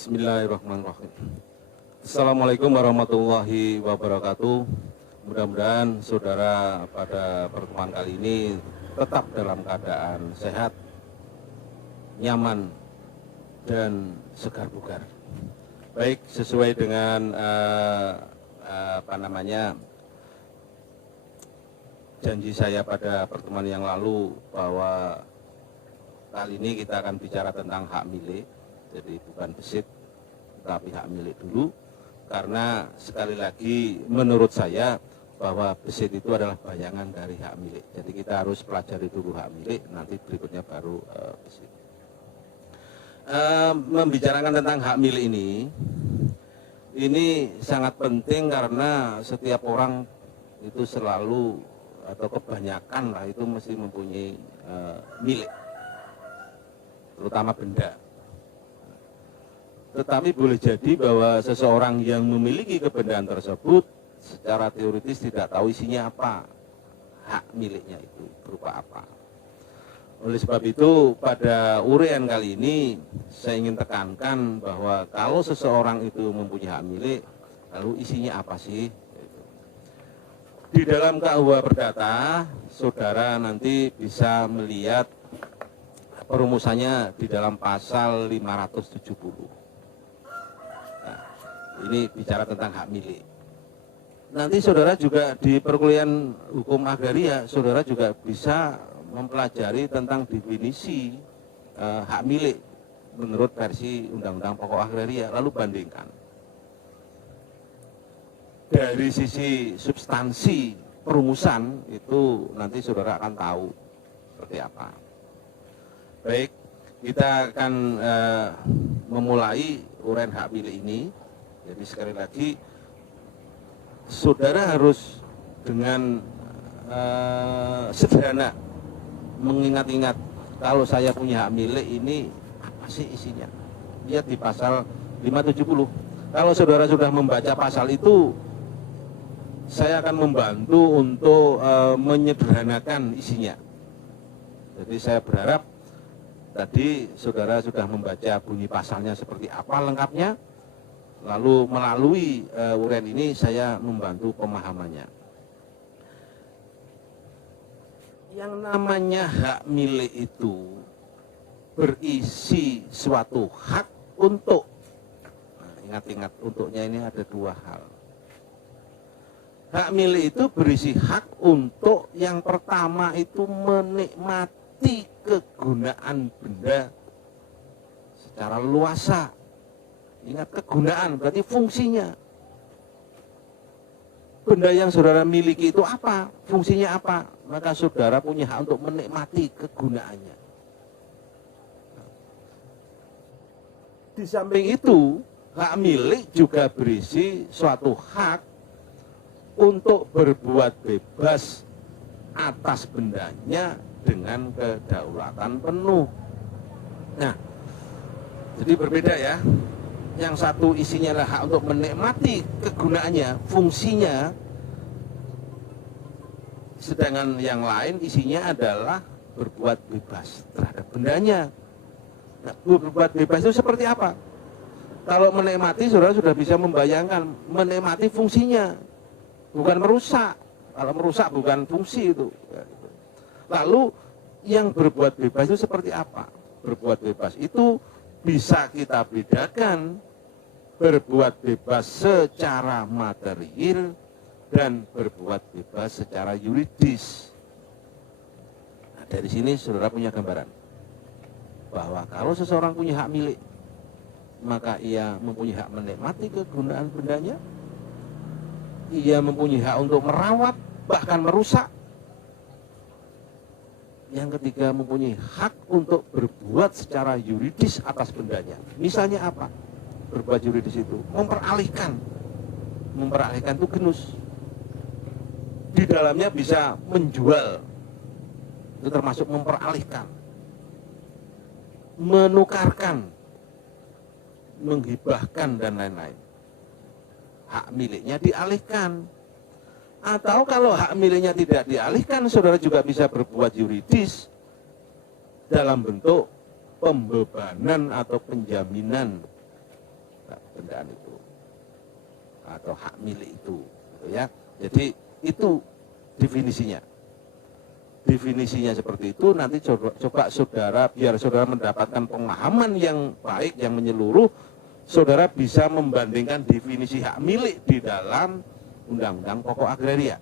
Bismillahirrahmanirrahim. Assalamualaikum warahmatullahi wabarakatuh. Mudah-mudahan saudara pada pertemuan kali ini tetap dalam keadaan sehat, nyaman, dan segar bugar. Baik, sesuai dengan janji saya pada pertemuan yang lalu bahwa kali ini kita akan bicara tentang hak milik. Jadi bukan besit, tapi hak milik dulu. Karena sekali lagi menurut saya bahwa besit itu adalah bayangan dari hak milik. Jadi kita harus pelajari dulu hak milik, nanti berikutnya baru besit. Membicarakan tentang hak milik ini sangat penting karena setiap orang itu selalu atau kebanyakan lah itu mesti mempunyai milik, terutama benda. Tetapi boleh jadi bahwa seseorang yang memiliki kebendaan tersebut secara teoritis tidak tahu isinya apa, hak miliknya itu berupa apa. Oleh sebab itu pada uraian kali ini saya ingin tekankan bahwa kalau seseorang itu mempunyai hak milik, lalu isinya apa sih? Di dalam KUH Perdata, saudara nanti bisa melihat perumusannya di dalam pasal 570. Ini bicara tentang hak milik. Nanti saudara juga di perkuliahan hukum agraria, saudara juga bisa mempelajari tentang definisi hak milik menurut versi Undang-Undang Pokok Agraria, lalu bandingkan. Dari sisi substansi perumusan itu nanti saudara akan tahu seperti apa. Baik, kita akan memulai uraian hak milik ini. Jadi sekali lagi, saudara harus dengan sederhana mengingat-ingat kalau saya punya hak milik ini apa sih isinya. Lihat di pasal 570. Kalau saudara sudah membaca pasal itu, saya akan membantu untuk menyederhanakan isinya. Jadi saya berharap tadi saudara sudah membaca bunyi pasalnya seperti apa lengkapnya. Lalu melalui uraian ini saya membantu pemahamannya. Yang namanya hak milik itu berisi suatu hak untuk, ingat-ingat untuknya ini ada dua hal. Hak milik itu berisi hak untuk yang pertama itu menikmati kegunaan benda secara luasa. Ingat, kegunaan berarti fungsinya. Benda yang saudara miliki itu apa? Fungsinya apa? Maka saudara punya hak untuk menikmati kegunaannya. Di samping itu, hak milik juga berisi suatu hak untuk berbuat bebas atas bendanya dengan kedaulatan penuh. Nah, jadi berbeda ya. Yang satu isinya adalah hak untuk menikmati kegunaannya, fungsinya. Sedangkan yang lain isinya adalah berbuat bebas terhadap bendanya. Nah, berbuat bebas itu seperti apa? Kalau menikmati, saudara sudah bisa membayangkan, menikmati fungsinya, bukan merusak. Kalau merusak bukan fungsi itu. Lalu yang berbuat bebas itu seperti apa? Berbuat bebas itu bisa kita bedakan berbuat bebas secara material dan berbuat bebas secara yuridis. Nah, dari sini saudara punya gambaran bahwa kalau seseorang punya hak milik, maka ia mempunyai hak menikmati kegunaan bendanya, ia mempunyai hak untuk merawat, bahkan merusak. Yang ketiga, mempunyai hak untuk berbuat secara yuridis atas bendanya. Misalnya apa? Berbuat yuridis itu memperalihkan. Memperalihkan itu genus. Di dalamnya bisa menjual. Itu termasuk memperalihkan. Menukarkan. Menghibahkan dan lain-lain. Hak miliknya dialihkan. Atau kalau hak miliknya tidak dialihkan, saudara juga bisa berbuat yuridis dalam bentuk pembebanan atau penjaminan bendaan itu atau hak milik itu, gitu ya. Jadi itu definisinya. Definisinya seperti itu. Nanti coba saudara, biar saudara mendapatkan pemahaman yang baik, yang menyeluruh, saudara bisa membandingkan definisi hak milik di dalam Undang-Undang Pokok Agraria.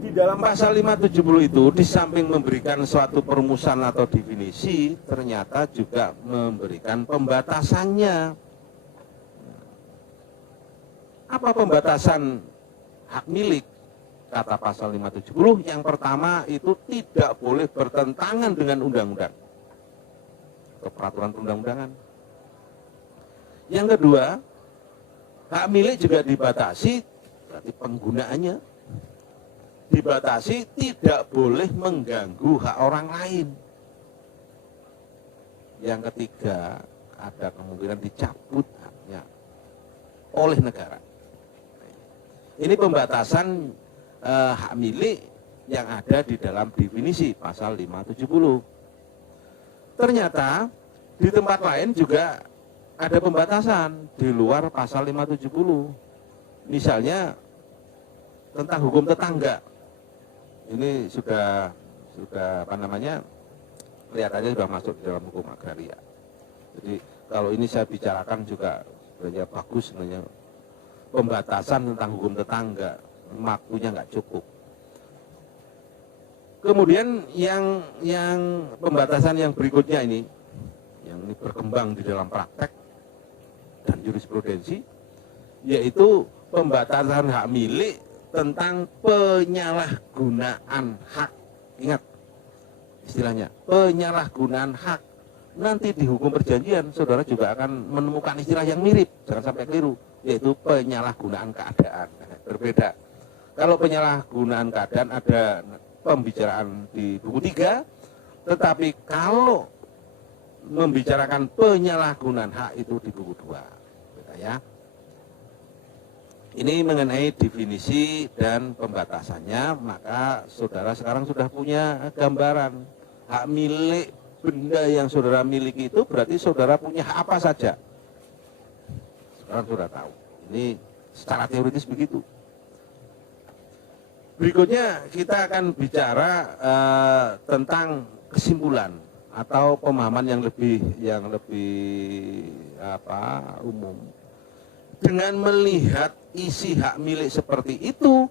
Di dalam pasal 570 itu, di samping memberikan suatu perumusan atau definisi, ternyata juga memberikan pembatasannya. Apa pembatasan hak milik? Kata pasal 570, yang pertama itu tidak boleh bertentangan dengan undang-undang atau peraturan perundang-undangan. Yang kedua, hak milik juga dibatasi, berarti penggunaannya dibatasi, tidak boleh mengganggu hak orang lain. Yang ketiga, ada kemungkinan dicabut haknya oleh negara. Ini pembatasan hak milik yang ada di dalam definisi pasal 570. Ternyata di tempat lain juga ada pembatasan di luar pasal 570. Misalnya tentang hukum tetangga. Ini sudah apa namanya, kelihatannya sudah masuk di dalam hukum agraria. Jadi kalau ini saya bicarakan juga sebenarnya bagus, sebenarnya pembatasan tentang hukum tetangga, waktunya nggak cukup. Kemudian yang pembatasan yang berikutnya ini, yang ini berkembang di dalam praktek dan jurisprudensi, yaitu pembatasan hak milik tentang penyalahgunaan hak. Ingat istilahnya, penyalahgunaan hak. Nanti di hukum perjanjian saudara juga akan menemukan istilah yang mirip, jangan sampai keliru, yaitu penyalahgunaan keadaan. Berbeda. Kalau penyalahgunaan keadaan ada pembicaraan di buku 3, tetapi kalau membicarakan penyalahgunaan hak itu di buku 2. Beda ya. Ini mengenai definisi dan pembatasannya, maka saudara sekarang sudah punya gambaran. Hak milik, benda yang saudara miliki itu berarti saudara punya hak apa saja. Sekarang sudah tahu. Ini secara teoritis begitu. Berikutnya kita akan bicara tentang kesimpulan atau pemahaman yang lebih umum. Dengan melihat isi hak milik seperti itu,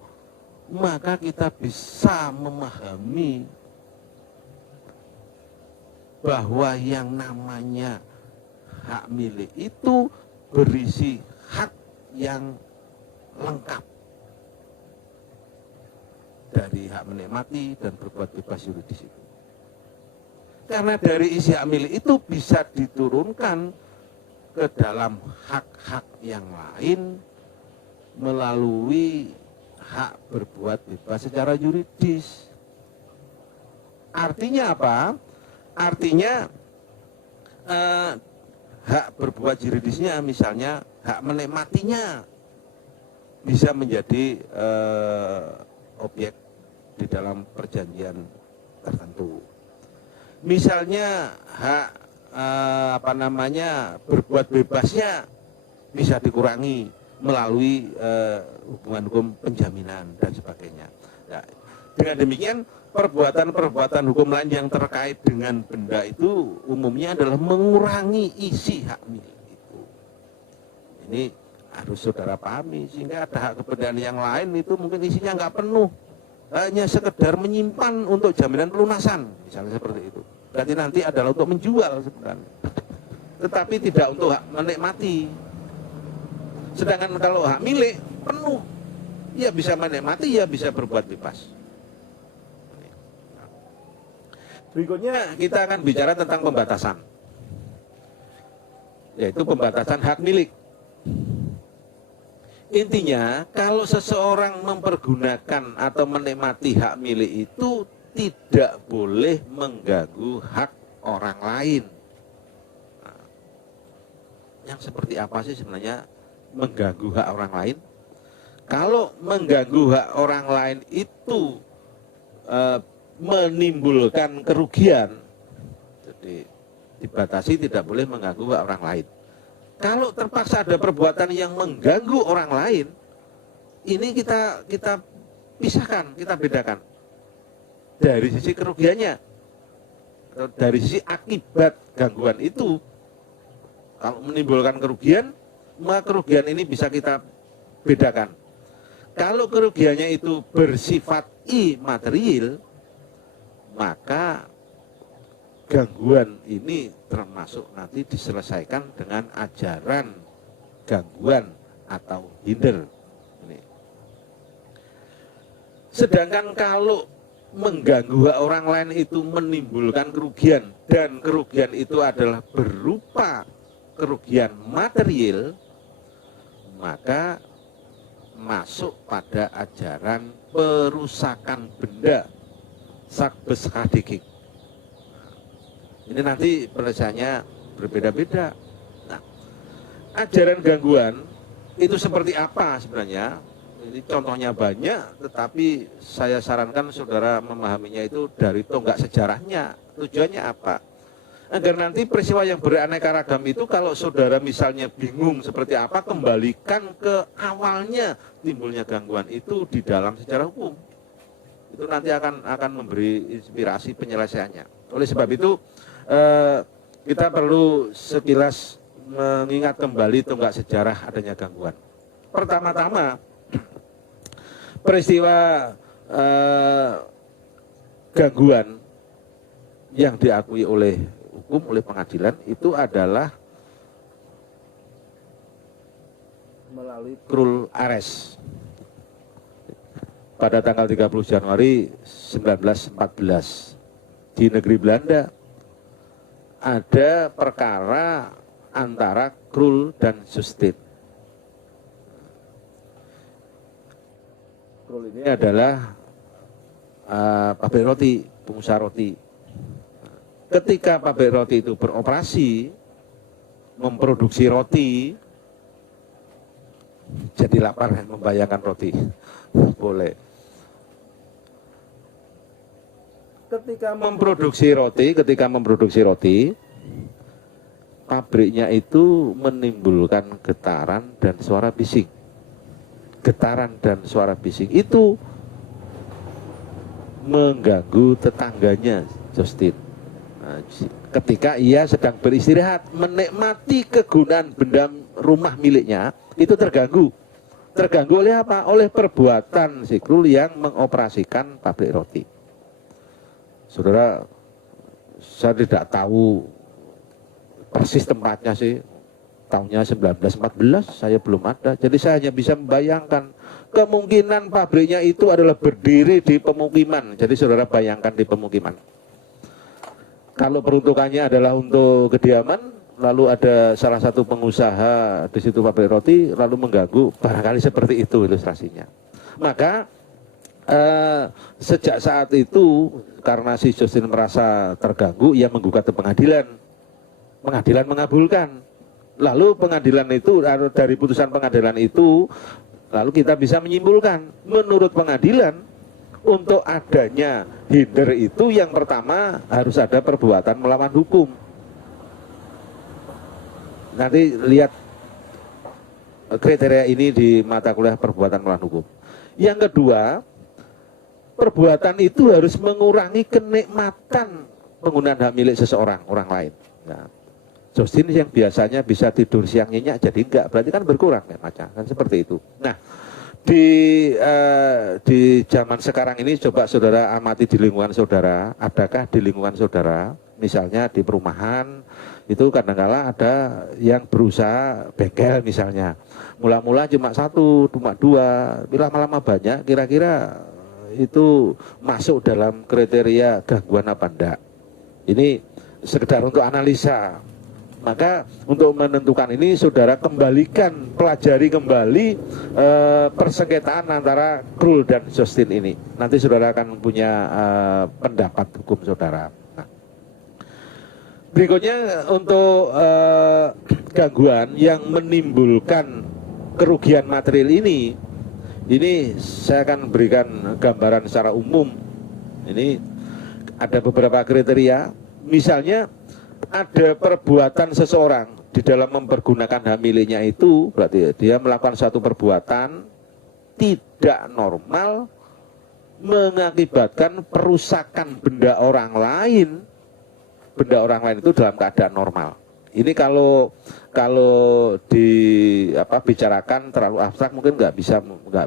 maka kita bisa memahami bahwa yang namanya hak milik itu berisi hak yang lengkap, dari hak menikmati dan berbuat bebas yuridis itu. Karena dari isi hak milik itu bisa diturunkan ke dalam hak-hak yang lain melalui hak berbuat bebas secara yuridis. Artinya apa? Artinya hak berbuat yuridisnya, misalnya hak menikmatinya, bisa menjadi objek di dalam perjanjian tertentu. Misalnya hak berbuat bebasnya bisa dikurangi melalui hubungan hukum penjaminan dan sebagainya. Nah, dengan demikian perbuatan-perbuatan hukum lain yang terkait dengan benda itu umumnya adalah mengurangi isi hak milik itu. Ini harus saudara pahami, sehingga ada hak kebendaan yang lain itu mungkin isinya nggak penuh, hanya sekedar menyimpan untuk jaminan pelunasan, misalnya seperti itu. Berarti nanti adalah untuk menjual sebenarnya, tetapi tidak untuk hak menikmati. Sedangkan kalau hak milik penuh, ya bisa menikmati, ya bisa berbuat bebas. Berikutnya kita akan bicara tentang pembatasan, yaitu pembatasan hak milik. Intinya, kalau seseorang mempergunakan atau menikmati hak milik itu tidak boleh mengganggu hak orang lain. Nah, yang seperti apa sih sebenarnya mengganggu hak orang lain? Kalau mengganggu hak orang lain itu menimbulkan kerugian, jadi dibatasi tidak boleh mengganggu orang lain. Kalau terpaksa ada perbuatan yang mengganggu orang lain, ini kita pisahkan, kita bedakan dari sisi kerugiannya, dari sisi akibat gangguan itu. Kalau menimbulkan kerugian, maka kerugian ini bisa kita bedakan. Kalau kerugiannya itu bersifat imaterial, maka gangguan ini termasuk nanti diselesaikan dengan ajaran gangguan atau hinder. Sedangkan kalau mengganggu orang lain itu menimbulkan kerugian, dan kerugian itu adalah berupa kerugian material, maka masuk pada ajaran perusakan benda, sakbes kadikik. Ini nanti penyelesaiannya berbeda-beda. Nah, ajaran gangguan itu seperti apa sebenarnya? Ini contohnya banyak, tetapi saya sarankan saudara memahaminya itu dari tonggak sejarahnya. Tujuannya apa? Agar nanti peristiwa yang beraneka ragam itu kalau saudara misalnya bingung seperti apa, kembalikan ke awalnya timbulnya gangguan itu di dalam sejarah hukum. Itu nanti akan memberi inspirasi penyelesaiannya. Oleh sebab itu kita perlu sekilas mengingat kembali tonggak sejarah adanya gangguan. Pertama-tama, peristiwa gangguan yang diakui oleh hukum, oleh pengadilan itu adalah melalui Krul Ares pada tanggal 30 Januari 1914 di negeri Belanda. Ada perkara antara Krul dan Justin. Krul ini adalah pabrik roti, pengusaha roti. Ketika pabrik roti itu beroperasi, memproduksi roti, jadi lapar membayangkan roti, boleh. Ketika memproduksi roti, pabriknya itu menimbulkan getaran dan suara bising. Getaran dan suara bising itu mengganggu tetangganya, Justin. Nah, ketika ia sedang beristirahat, menikmati kegunaan benda rumah miliknya, itu terganggu. Terganggu oleh apa? Oleh perbuatan si Krul yang mengoperasikan pabrik roti. Saudara, saya tidak tahu persis tempatnya sih, tahunnya 1914 saya belum ada, jadi saya hanya bisa membayangkan kemungkinan pabriknya itu adalah berdiri di pemukiman. Jadi saudara bayangkan di pemukiman, kalau peruntukannya adalah untuk kediaman, lalu ada salah satu pengusaha di situ pabrik roti lalu mengganggu, barangkali seperti itu ilustrasinya. Maka sejak saat itu karena si Justin merasa terganggu, ia menggugat ke pengadilan. Pengadilan mengabulkan. Lalu pengadilan itu, dari putusan pengadilan itu, lalu kita bisa menyimpulkan, menurut pengadilan, untuk adanya hinder itu yang pertama harus ada perbuatan melawan hukum. Nanti lihat kriteria ini di mata kuliah perbuatan melawan hukum. Yang kedua, perbuatan itu harus mengurangi kenikmatan penggunaan hak milik seseorang, orang lain. Nah, Justin yang biasanya bisa tidur siang nyenyak jadi enggak, berarti kan berkurang ya macam kan seperti itu. Nah, di zaman sekarang ini coba saudara amati di lingkungan saudara, adakah di lingkungan saudara, misalnya di perumahan itu kadang-kala ada yang berusaha bengkel misalnya, mula-mula cuma satu, cuma dua, lama-lama banyak, kira-kira itu masuk dalam kriteria gangguan apa enggak. Ini sekedar untuk analisa. Maka untuk menentukan ini saudara kembalikan, pelajari kembali persengketaan antara Krul dan Justin ini. Nanti saudara akan punya pendapat hukum saudara. Nah, berikutnya untuk gangguan yang menimbulkan kerugian material ini saya akan berikan gambaran secara umum. Ini ada beberapa kriteria, misalnya ada perbuatan seseorang di dalam mempergunakan hak miliknya itu, berarti dia melakukan suatu perbuatan tidak normal mengakibatkan perusakan benda orang lain itu dalam keadaan normal. Ini kalau bicarakan terlalu abstrak mungkin nggak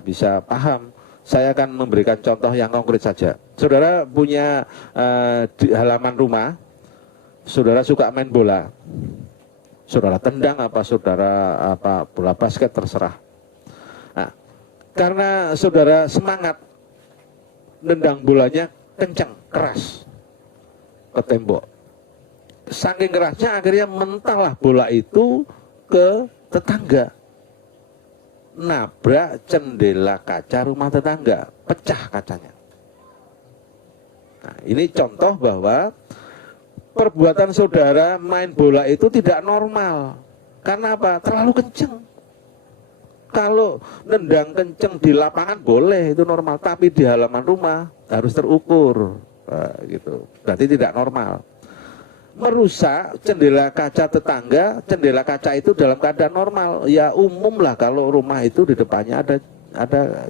bisa paham. Saya akan memberikan contoh yang konkret saja. Saudara punya di halaman rumah, saudara suka main bola. Saudara tendang saudara bola basket terserah. Nah, karena saudara semangat nendang bolanya kencang, keras ke tembok. Saking kerasnya akhirnya mentahlah bola itu ke tetangga. Nabrak jendela kaca rumah tetangga, pecah kacanya. Nah, ini contoh bahwa perbuatan saudara main bola itu tidak normal. Karena apa? Terlalu kenceng. Kalau nendang kenceng di lapangan boleh, itu normal. Tapi di halaman rumah harus terukur. Nah, gitu. Berarti tidak normal. Merusak jendela kaca tetangga, jendela kaca itu dalam keadaan normal. Ya umum lah kalau rumah itu di depannya ada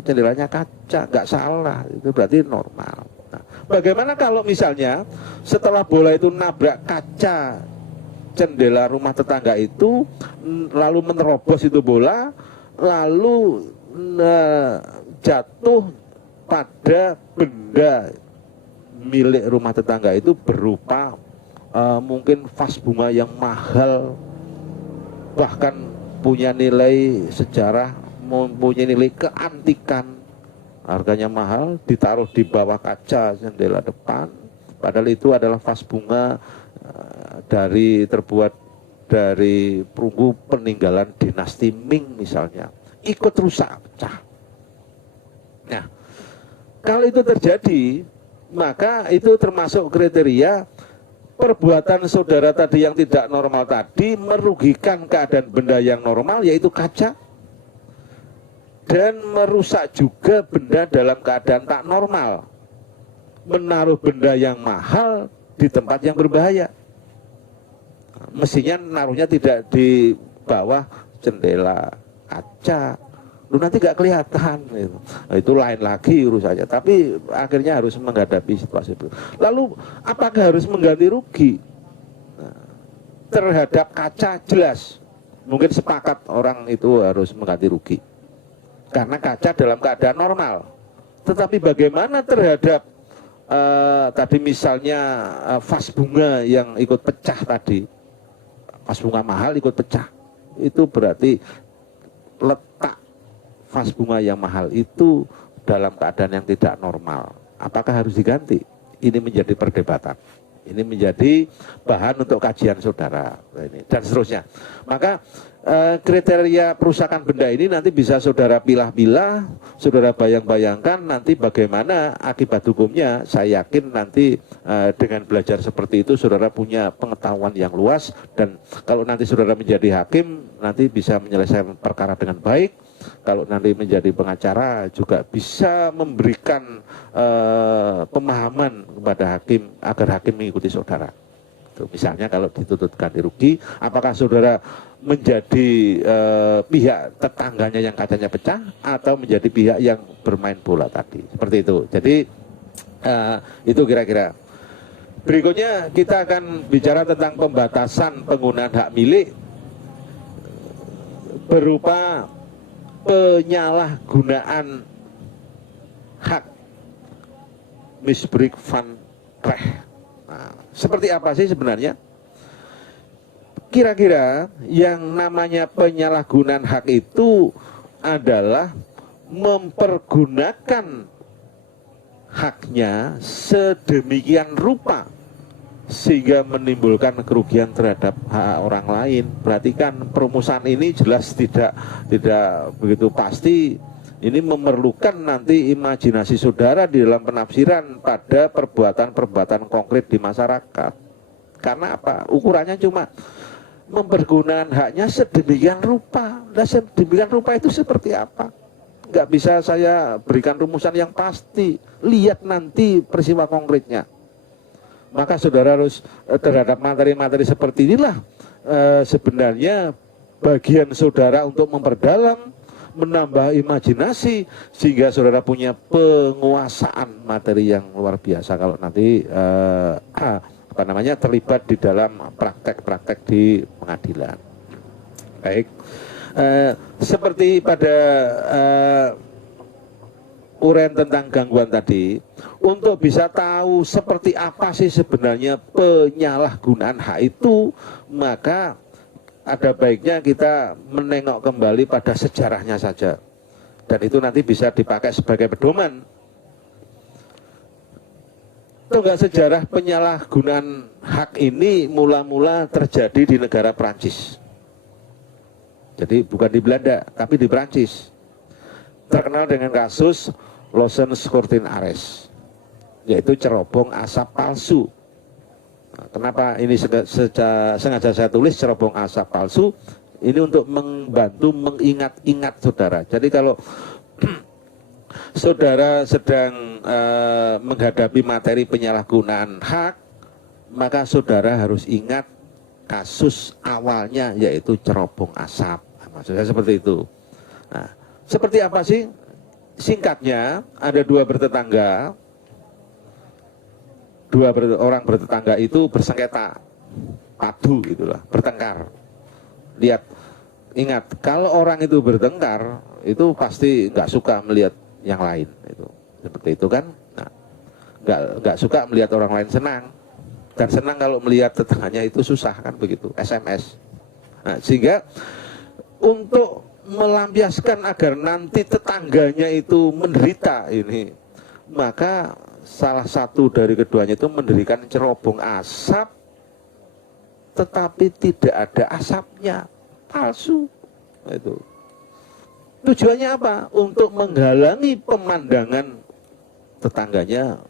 jendelanya kaca, nggak salah. Itu berarti normal. Nah, bagaimana kalau misalnya setelah bola itu nabrak kaca jendela rumah tetangga itu, lalu menerobos itu bola, lalu jatuh pada benda milik rumah tetangga itu berupa mungkin vas bunga yang mahal, bahkan punya nilai sejarah, mempunyai nilai keantikan, harganya mahal, ditaruh di bawah kaca jendela depan, padahal itu adalah vas bunga terbuat dari perunggu peninggalan dinasti Ming misalnya, ikut rusak, pecah. Nah, kalau itu terjadi, maka itu termasuk kriteria perbuatan saudara tadi yang tidak normal tadi merugikan keadaan benda yang normal, yaitu kaca, dan merusak juga benda dalam keadaan tak normal, menaruh benda yang mahal di tempat yang berbahaya. Mestinya naruhnya tidak di bawah jendela kaca, lu nanti gak kelihatan gitu. Nah, itu lain lagi urusannya. Tapi akhirnya harus menghadapi situasi itu. Lalu apakah harus mengganti rugi? Nah, terhadap kaca jelas, mungkin sepakat orang itu harus mengganti rugi karena kaca dalam keadaan normal. Tetapi bagaimana terhadap tadi misalnya vas bunga yang ikut pecah tadi, vas bunga mahal ikut pecah, itu berarti letak vas bunga yang mahal itu dalam keadaan yang tidak normal. Apakah harus diganti? Ini menjadi perdebatan. Ini menjadi bahan untuk kajian saudara ini, dan seterusnya. Maka kriteria perusakan benda ini nanti bisa saudara pilah-pilah, saudara bayang-bayangkan nanti bagaimana akibat hukumnya. Saya yakin nanti dengan belajar seperti itu saudara punya pengetahuan yang luas, dan kalau nanti saudara menjadi hakim nanti bisa menyelesaikan perkara dengan baik. Kalau nanti menjadi pengacara juga bisa memberikan pemahaman kepada hakim agar hakim mengikuti saudara. Tuh, misalnya kalau dituntut ganti rugi, apakah saudara menjadi pihak tetangganya yang kacanya pecah atau menjadi pihak yang bermain bola tadi, seperti itu. Jadi itu kira-kira. Berikutnya kita akan bicara tentang pembatasan penggunaan hak milik berupa penyalahgunaan hak, misbruik van recht. Nah, seperti apa sih sebenarnya? Kira-kira yang namanya penyalahgunaan hak itu adalah mempergunakan haknya sedemikian rupa sehingga menimbulkan kerugian terhadap hak orang lain. Berarti kan perumusan ini jelas tidak begitu pasti. Ini memerlukan nanti imajinasi saudara di dalam penafsiran pada perbuatan-perbuatan konkret di masyarakat. Karena apa? Ukurannya cuma mempergunakan haknya sedemikian rupa. Nah, sedemikian rupa itu seperti apa? Nggak bisa saya berikan rumusan yang pasti. Lihat nanti peristiwa konkretnya. Maka saudara harus terhadap materi-materi seperti inilah sebenarnya bagian saudara untuk memperdalam, menambah imajinasi, sehingga saudara punya penguasaan materi yang luar biasa kalau nanti terlibat di dalam praktek-praktek di pengadilan. Baik, seperti pada uraian tentang gangguan tadi, untuk bisa tahu seperti apa sih sebenarnya penyalahgunaan hak itu, maka ada baiknya kita menengok kembali pada sejarahnya saja, dan itu nanti bisa dipakai sebagai pedoman. Tonggak sejarah penyalahgunaan hak ini mula-mula terjadi di negara Prancis. Jadi bukan di Belanda, tapi di Prancis. Terkenal dengan kasus Lossens-Courtin Ares, yaitu cerobong asap palsu. Nah, kenapa ini sengaja saya tulis cerobong asap palsu? Ini untuk membantu mengingat-ingat saudara. Jadi kalau saudara sedang menghadapi materi penyalahgunaan hak, maka saudara harus ingat kasus awalnya, yaitu cerobong asap. Nah, maksudnya seperti itu. Nah, seperti apa sih? Singkatnya, ada dua bertetangga. Orang bertetangga itu bersengketa, padu gitulah, bertengkar. Lihat, ingat, kalau orang itu bertengkar, itu pasti nggak suka melihat yang lain. Itu seperti itu kan? Nah, nggak suka melihat orang lain senang, dan senang kalau melihat tetangganya itu susah kan begitu, SMS. Nah, sehingga untuk melampiaskan agar nanti tetangganya itu menderita ini, maka salah satu dari keduanya itu mendirikan cerobong asap, tetapi tidak ada asapnya, palsu. Itu tujuannya apa? Untuk menghalangi pemandangan tetangganya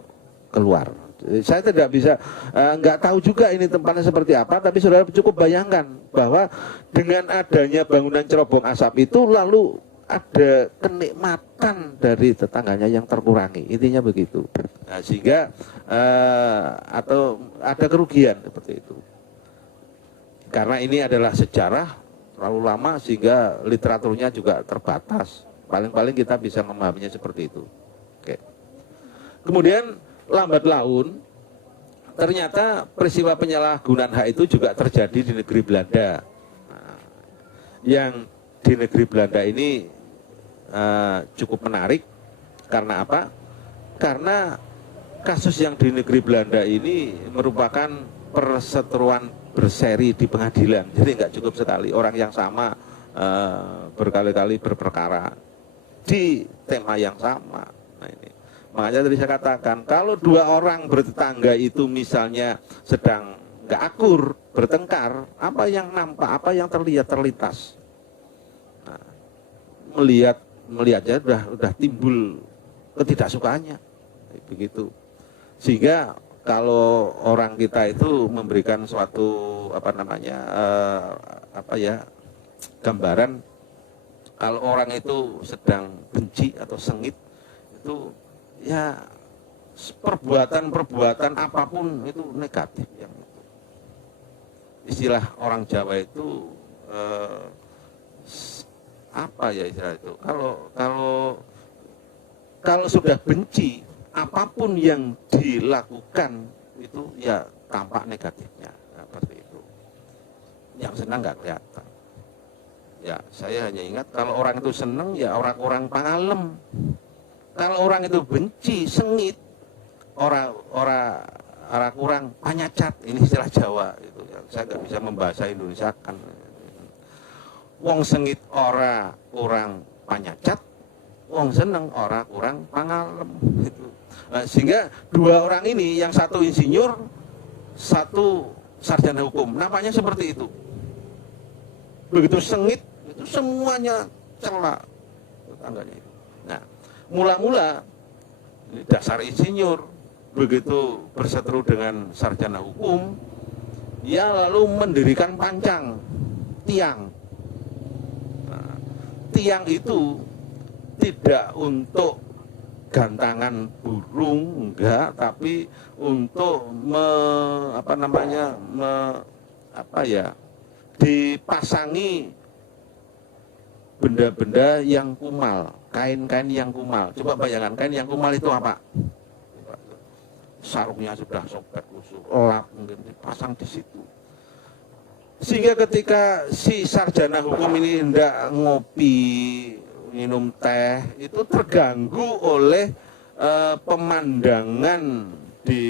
keluar. Saya tidak bisa, nggak tahu juga ini tempatnya seperti apa, tapi saudara cukup bayangkan bahwa dengan adanya bangunan cerobong asap itu lalu ada kenikmatan dari tetangganya yang terkurangi, intinya begitu. Nah, sehingga atau ada kerugian seperti itu. Karena ini adalah sejarah terlalu lama sehingga literaturnya juga terbatas. Paling-paling kita bisa memahaminya seperti itu. Oke. Kemudian lambat laun, ternyata peristiwa penyalahgunaan hak itu juga terjadi di negeri Belanda. Nah, yang di negeri Belanda ini cukup menarik. Karena apa? Karena kasus yang di negeri Belanda ini merupakan perseteruan berseri di pengadilan. Jadi nggak cukup sekali orang yang sama berkali-kali berperkara di tema yang sama. Nah, ini makanya tadi saya katakan, kalau dua orang bertetangga itu misalnya sedang nggak akur, bertengkar, apa yang nampak, apa yang terlintas. Nah, melihatnya udah timbul ketidaksukaannya, begitu. Sehingga kalau orang kita itu memberikan suatu gambaran, kalau orang itu sedang benci atau sengit, itu ya perbuatan apapun itu negatif yang itu. Istilah orang Jawa itu istilah itu? Kalau sudah benci, apapun yang dilakukan itu ya tampak negatifnya, seperti itu. Yang senang nggak kelihatan. Ya, saya hanya ingat kalau orang itu senang ya orang-orang pangalem. Kalau orang itu benci, sengit, orang kurang panyacat, ini istilah Jawa itu. Saya nggak bisa membahasa Indonesia kan. Wong sengit ora kurang panyacat, wong seneng ora kurang pangalem. Gitu. Nah, sehingga dua orang ini, yang satu insinyur, satu sarjana hukum, namanya seperti itu. Begitu sengit, itu semuanya celak tetangganya itu. Nah, mula-mula dasar insinyur, begitu berseteru dengan sarjana hukum, dia lalu mendirikan pancang, tiang. Nah, tiang itu tidak untuk gantangan burung, enggak, tapi untuk dipasangi benda-benda yang kumal, kain-kain yang kumal. Coba bayangkan, kain yang kumal itu apa? Sarungnya sudah sobek lusuk, lap, mungkin dipasang di situ. Sehingga ketika si sarjana hukum ini hendak ngopi, minum teh, itu terganggu oleh pemandangan di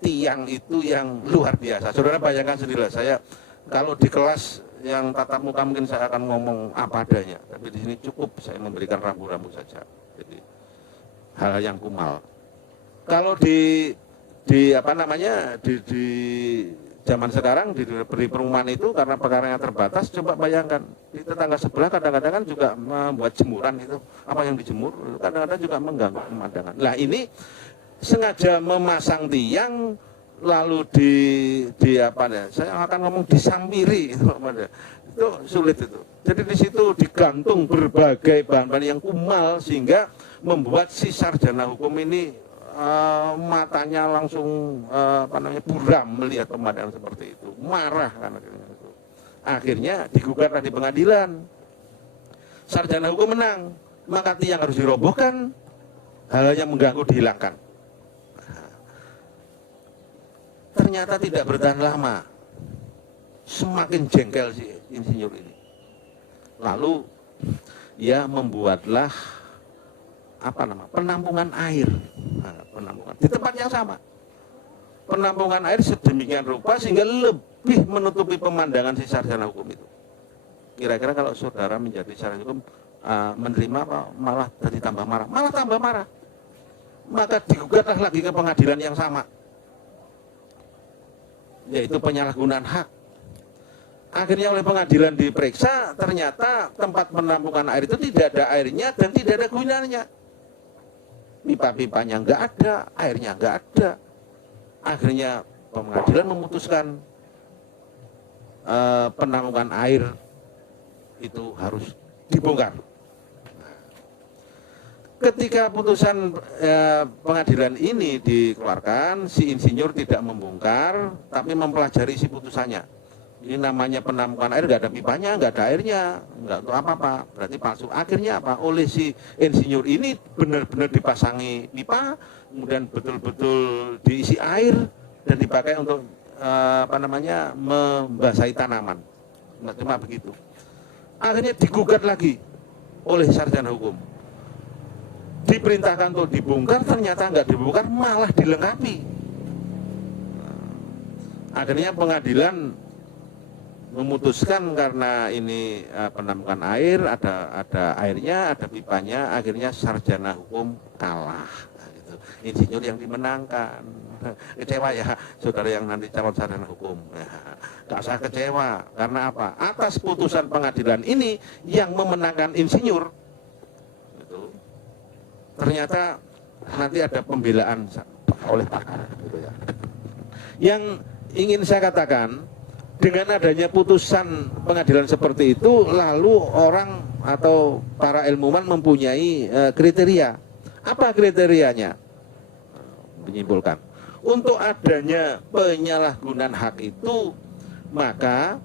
tiang itu yang luar biasa. Saudara bayangkan sendirilah, saya kalau di kelas yang tatap muka mungkin saya akan ngomong apa adanya, tapi di sini cukup saya memberikan rambu-rambu saja. Jadi hal yang kumal. Kalau di zaman sekarang di perumahan itu karena perkaranya terbatas, coba bayangkan di tetangga sebelah kadang-kadang kan juga membuat jemuran itu, apa yang dijemur kadang-kadang juga mengganggu pemandangan. Nah ini sengaja memasang tiang lalu saya akan ngomong disampiri itu sulit itu. Jadi di situ digantung berbagai bahan-bahan yang kumal sehingga membuat si sarjana hukum ini matanya langsung buram melihat pemandangan seperti itu, marah kan akhirnya digugatlah di pengadilan. Sarjana hukum menang, maka tiang harus dirobohkan, hal yang mengganggu dihilangkan. Ternyata tidak bertahan lama, semakin jengkel si insinyur ini. Lalu ia membuatlah penampungan air, penampungan di tempat yang sama, penampungan air sedemikian rupa sehingga lebih menutupi pemandangan si sarjana hukum itu. Kira-kira kalau saudara menjadi sarjana hukum menerima apa malah jadi tambah marah, malah tambah marah, maka digugatlah lagi ke pengadilan yang sama, yaitu penyalahgunaan hak. Akhirnya oleh pengadilan diperiksa, ternyata tempat penampungan air itu tidak ada airnya dan tidak ada gunanya. Pipa-pipanya nggak ada, airnya nggak ada. Akhirnya pengadilan memutuskan penampungan air itu harus dibongkar. Ketika putusan pengadilan ini dikeluarkan, si insinyur tidak membongkar, tapi mempelajari isi putusannya. Ini namanya penampungan air, nggak ada pipanya, nggak ada airnya, nggak tahu apa-apa, berarti palsu. Akhirnya apa? Oleh si insinyur ini benar-benar dipasangi pipa, kemudian betul-betul diisi air dan dipakai untuk membasahi tanaman. Nggak cuma begitu. Akhirnya digugat lagi oleh sarjana hukum. Diperintahkan untuk dibongkar, ternyata nggak dibongkar, malah dilengkapi. Akhirnya pengadilan memutuskan karena ini penampungan air, ada airnya, ada pipanya, akhirnya sarjana hukum kalah. Nah, gitu. Insinyur yang dimenangkan. Kecewa ya saudara yang nanti calon sarjana hukum. Ya, gak usah kecewa, karena apa? Atas putusan pengadilan ini yang memenangkan insinyur, gitu. Ternyata nanti ada pembelaan oleh pakar. Gitu ya. Yang ingin saya katakan, dengan adanya putusan pengadilan seperti itu, lalu orang atau para ilmuwan mempunyai kriteria. Apa kriterianya? Menyimpulkan, untuk adanya penyalahgunaan hak itu, maka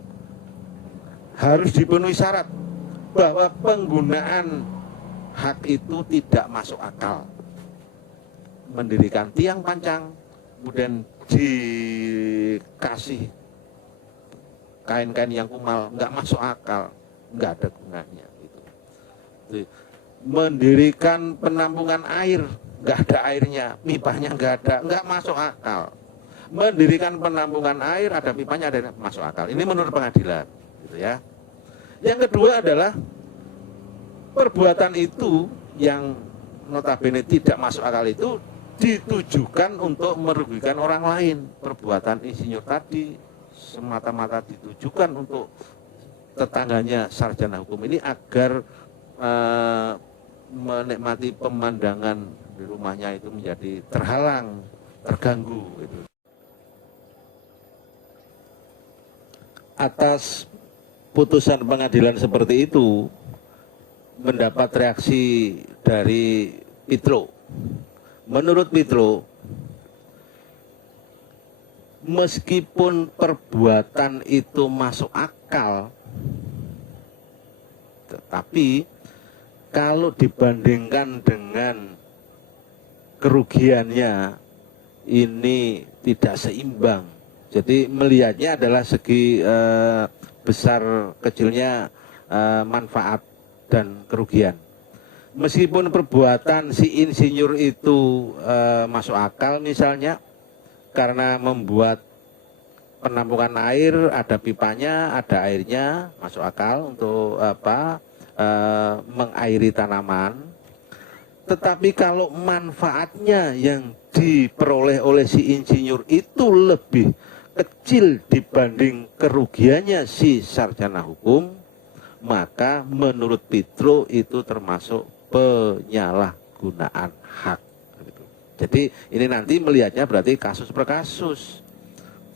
harus dipenuhi syarat bahwa penggunaan hak itu tidak masuk akal. Mendirikan tiang pancang, kemudian dikasih kain-kain yang kumal, nggak masuk akal, nggak ada gunanya. Gitu. Mendirikan penampungan air, nggak ada airnya, pipanya nggak ada, nggak masuk akal. Mendirikan penampungan air, ada pipanya, ada masuk akal. Ini menurut pengadilan, gitu ya. Yang kedua adalah perbuatan itu yang notabene tidak masuk akal itu ditujukan untuk merugikan orang lain. Perbuatan insinyur tadi semata-mata ditujukan untuk tetangganya sarjana hukum ini agar menikmati pemandangan di rumahnya itu menjadi terhalang, terganggu. Gitu. Atas putusan pengadilan seperti itu mendapat reaksi dari Pitro. Menurut Pitro, meskipun perbuatan itu masuk akal, tetapi kalau dibandingkan dengan kerugiannya ini tidak seimbang. Jadi melihatnya adalah segi besar kecilnya manfaat dan kerugian. Meskipun perbuatan si insinyur itu masuk akal misalnya karena membuat penampungan air, ada pipanya, ada airnya, masuk akal untuk mengairi tanaman. Tetapi kalau manfaatnya yang diperoleh oleh si insinyur itu lebih kecil dibanding kerugiannya si sarjana hukum, maka menurut Pitro itu termasuk penyalahgunaan hak. Jadi ini nanti melihatnya berarti kasus per kasus.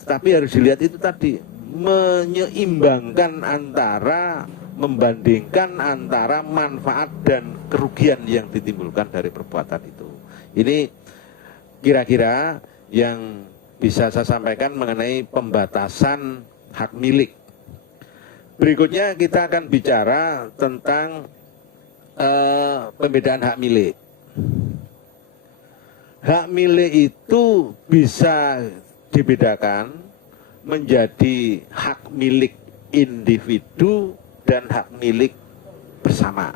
Tapi harus dilihat itu tadi, menyeimbangkan antara, membandingkan antara manfaat dan kerugian yang ditimbulkan dari perbuatan itu. Ini kira-kira yang bisa saya sampaikan mengenai pembatasan hak milik. Berikutnya kita akan bicara tentang pembedaan hak milik. Hak milik itu bisa dibedakan menjadi hak milik individu dan hak milik bersama.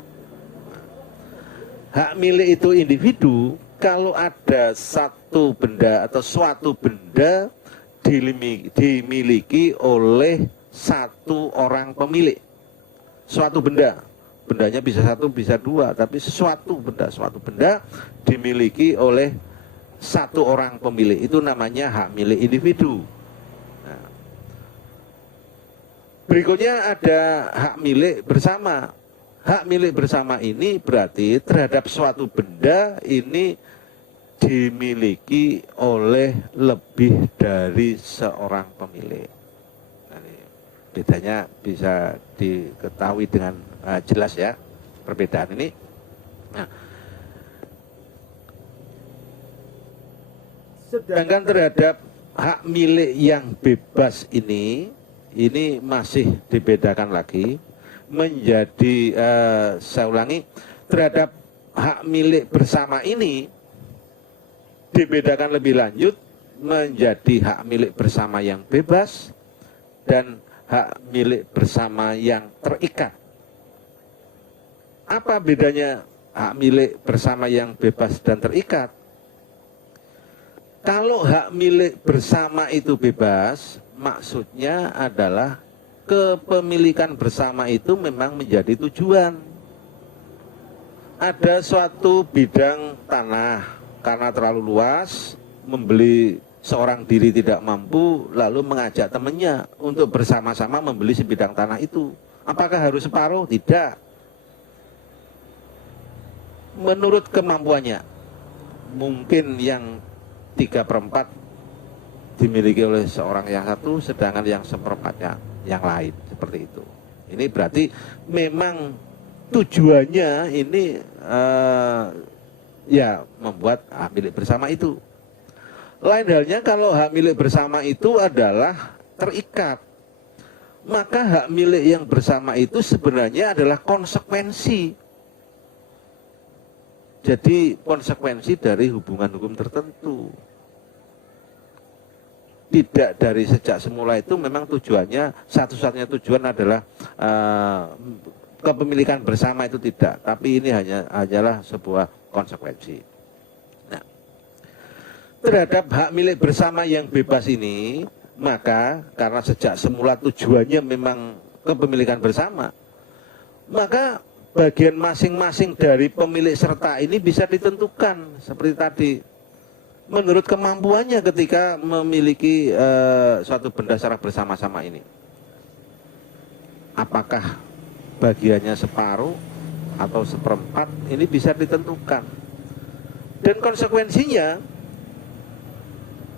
Hak milik itu individu kalau ada satu benda atau suatu benda dimiliki oleh satu orang pemilik. Suatu benda, bendanya bisa satu, bisa dua, tapi suatu benda dimiliki oleh satu orang pemilik, itu namanya hak milik individu. Nah, berikutnya ada hak milik bersama. Hak milik bersama ini berarti terhadap suatu benda ini dimiliki oleh lebih dari seorang pemilik. Nah, bedanya bisa diketahui dengan jelas ya perbedaan ini. Nah, sedangkan terhadap hak milik yang bebas ini masih dibedakan lagi menjadi, saya ulangi, terhadap hak milik bersama ini dibedakan lebih lanjut menjadi hak milik bersama yang bebas dan hak milik bersama yang terikat. Apa bedanya hak milik bersama yang bebas dan terikat? Kalau hak milik bersama itu bebas, maksudnya adalah kepemilikan bersama itu memang menjadi tujuan. Ada suatu bidang tanah karena terlalu luas, membeli seorang diri tidak mampu, lalu mengajak temannya untuk bersama-sama membeli sebidang tanah itu. Apakah harus separuh? Tidak. Menurut kemampuannya, mungkin yang 3/4 dimiliki oleh seorang yang satu, sedangkan yang 1/4-nya yang lain, seperti itu. Ini berarti memang tujuannya ini ya membuat hak milik bersama itu. Lain halnya kalau hak milik bersama itu adalah terikat, maka hak milik yang bersama itu sebenarnya adalah konsekuensi. Jadi konsekuensi dari hubungan hukum tertentu. Tidak dari sejak semula itu memang tujuannya, satu-satunya tujuan adalah kepemilikan bersama itu tidak. Tapi ini hanyalah sebuah konsekuensi. Nah, terhadap hak milik bersama yang bebas ini, maka karena sejak semula tujuannya memang kepemilikan bersama, maka bagian masing-masing dari pemilik serta ini bisa ditentukan seperti tadi menurut kemampuannya ketika memiliki suatu benda secara bersama-sama ini. Apakah bagiannya separuh atau 1/4 ini bisa ditentukan. Dan konsekuensinya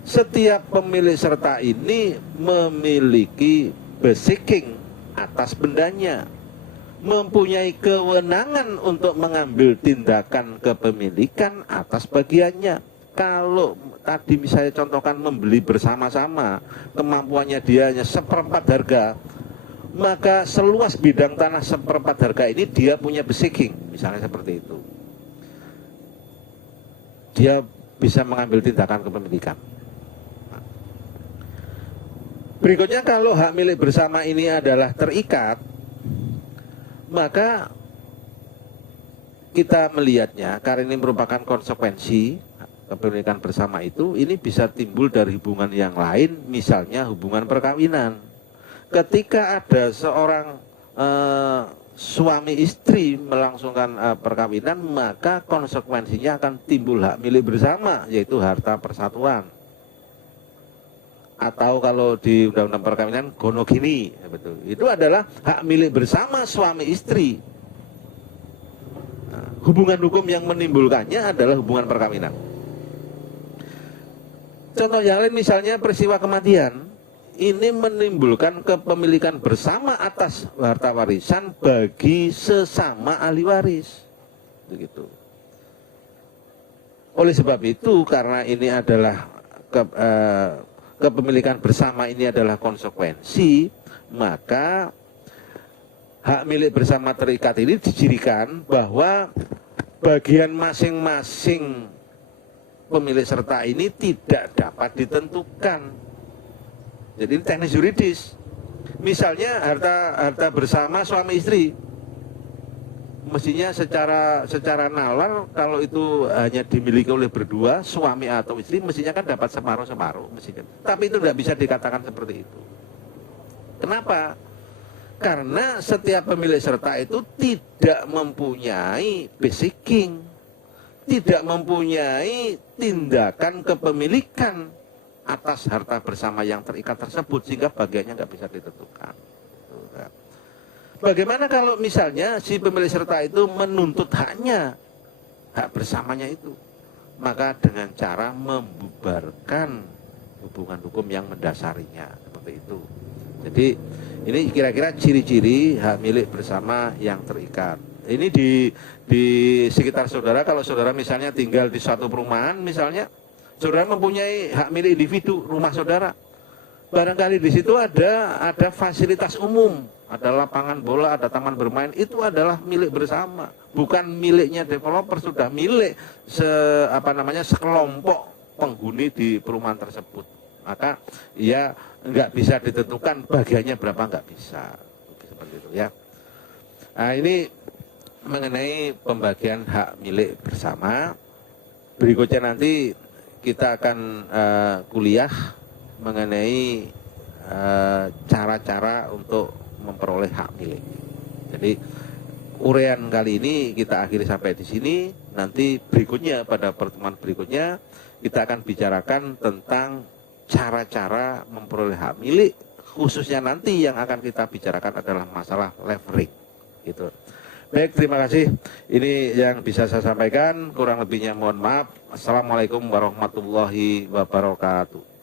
setiap pemilik serta ini memiliki basiking atas bendanya. mempunyai kewenangan untuk mengambil tindakan kepemilikan atas bagiannya. Kalau tadi misalnya contohkan membeli bersama-sama, kemampuannya dia hanya seperempat harga, maka seluas bidang tanah seperempat harga ini dia punya basiking, misalnya seperti itu. Dia bisa mengambil tindakan kepemilikan. Berikutnya, kalau hak milik bersama ini adalah terikat, maka kita melihatnya karena ini merupakan konsekuensi kepemilikan bersama itu, ini bisa timbul dari hubungan yang lain, misalnya hubungan perkawinan. Ketika ada seorang suami istri melangsungkan perkawinan, maka konsekuensinya akan timbul hak milik bersama, yaitu harta persatuan. Atau kalau di undang-undang perkawinan gonogini, betul. Itu adalah hak milik bersama suami istri. Nah, hubungan hukum yang menimbulkannya adalah hubungan perkawinan. Contoh yang lain misalnya peristiwa kematian, ini menimbulkan kepemilikan bersama atas harta warisan bagi sesama ahli waris. Begitu. Oleh sebab itu, karena ini adalah kepemilikan bersama ini adalah konsekuensi, maka hak milik bersama terikat ini dicirikan bahwa bagian masing-masing pemilik serta ini tidak dapat ditentukan. Jadi ini teknis yuridis. Misalnya harta bersama suami istri, mestinya secara nalar kalau itu hanya dimiliki oleh berdua, suami atau istri, mestinya kan dapat separuh-separuh, mestinya. Tapi itu tidak bisa dikatakan seperti itu. Kenapa? Karena setiap pemilik serta itu tidak mempunyai basiking, tidak mempunyai tindakan kepemilikan atas harta bersama yang terikat tersebut, sehingga bagiannya nggak bisa ditentukan. Bagaimana kalau misalnya si pemilik serta itu menuntut haknya, hak bersamanya itu? Maka dengan cara membubarkan hubungan hukum yang mendasarinya, seperti itu. Jadi ini kira-kira ciri-ciri hak milik bersama yang terikat. Ini di sekitar saudara, kalau saudara misalnya tinggal di suatu perumahan misalnya, saudara mempunyai hak milik individu rumah saudara. Barangkali di situ ada fasilitas umum, ada lapangan bola, ada taman bermain, itu adalah milik bersama, bukan miliknya developer, sudah milik sekelompok penghuni di perumahan tersebut. Maka ya nggak bisa ditentukan bagiannya berapa, nggak bisa, seperti itu ya. Nah, ini mengenai pembagian hak milik bersama. Berikutnya nanti kita akan kuliah mengenai cara-cara untuk memperoleh hak milik. Jadi uraian kali ini kita akhiri sampai di sini. Nanti berikutnya, pada pertemuan berikutnya, kita akan bicarakan tentang cara-cara memperoleh hak milik. Khususnya nanti yang akan kita bicarakan adalah masalah levering. Gitu. Baik, terima kasih. Ini yang bisa saya sampaikan. Kurang lebihnya mohon maaf. Assalamualaikum warahmatullahi wabarakatuh.